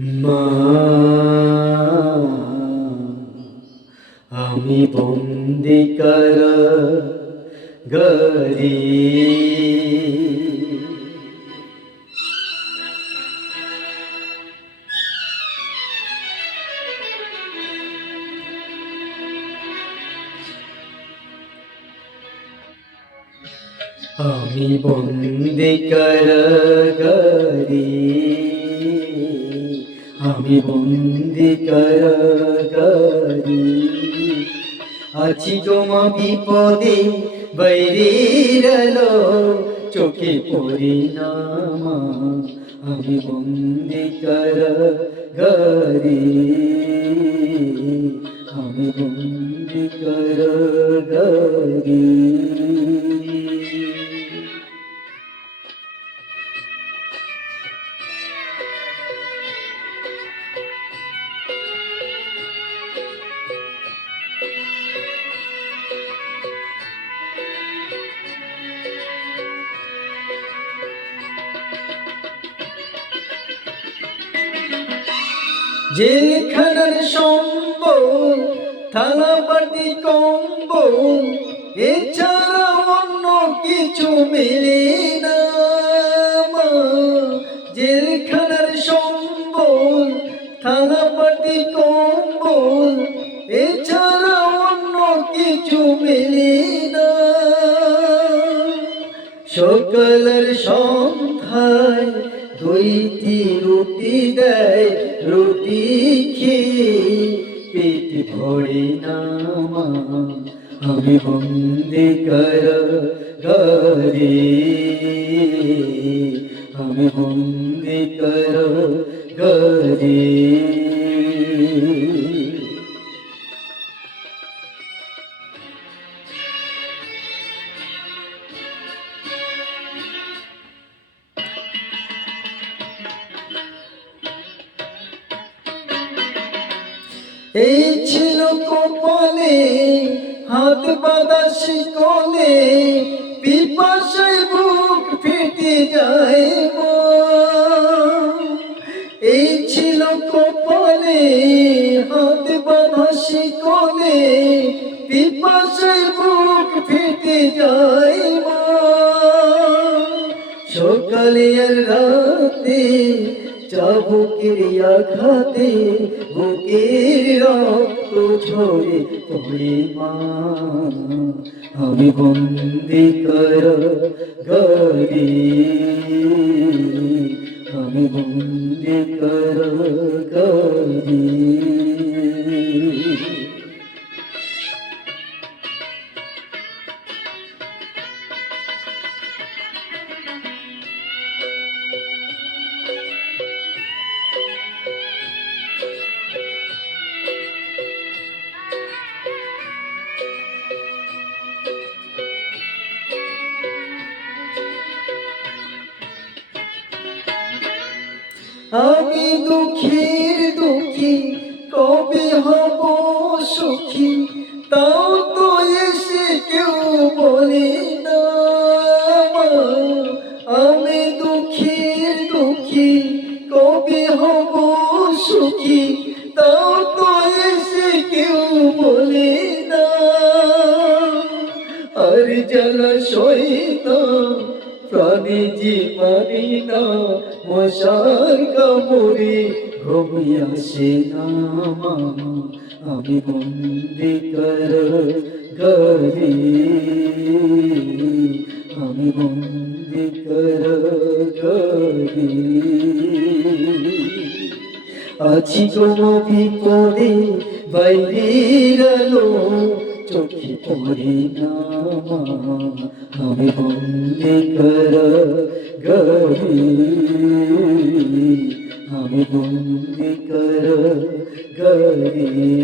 মা আমি বন্দি কর গরি। আমি বন্দি কর গরি। আমি বন্দি কর গরি আছি তোমা বিপদে বাইরের আলো, চোখে পড়ি নামা আমি বন্দি কর গরি আমি বন্দি কর গরি জেলখানার সম্বল, থালাবাটি কম্বল এছাড়া অন্য কিছু মেলে না। জেলখানার সম্বল, থালাবাটি কম্বল এছাড়া অন্য কিছু মেলে না সকালের সন্ধ্যায় দুইটি রুটি দেয়, রুটি খেয়ে পেট ভরে না। আমি বন্দে কর গরে আমি বন্দে কর গরে এই ছিল কপালে, হাত বাঁধা শিকলে, পিপাসায় বুক ফেটে যায়। এই ছিল কপালে, হাত বাঁধা শিকলে, পিপাসায় বুক ফেটে যায় সকালে রাতে চাবুকের আঘাতে বুকের রক্ত ঝরে পড়ে মা। আমি বন্দি কর গরি আমি বন্দি কর আমি দুঃখীর দুঃখী, কবে হব সুখী? তাও তো এসে কেউ বলে না। আমি দুঃখীর দুঃখী, কবে হব সুখী? তাও তো এসে কেউ বলে না। আর জ্বালা শয়তান প্রাণে যে পারি না মশার কামড়ে ঘুমিয়ে আসে না মা। আমি বন্দি কর গরি, আমি বন্দি কর গরি আছি বিপদে বাইরের আলো চোখে পড়ে না আমি বন্দি কর গরি আমি বন্দি কর গরি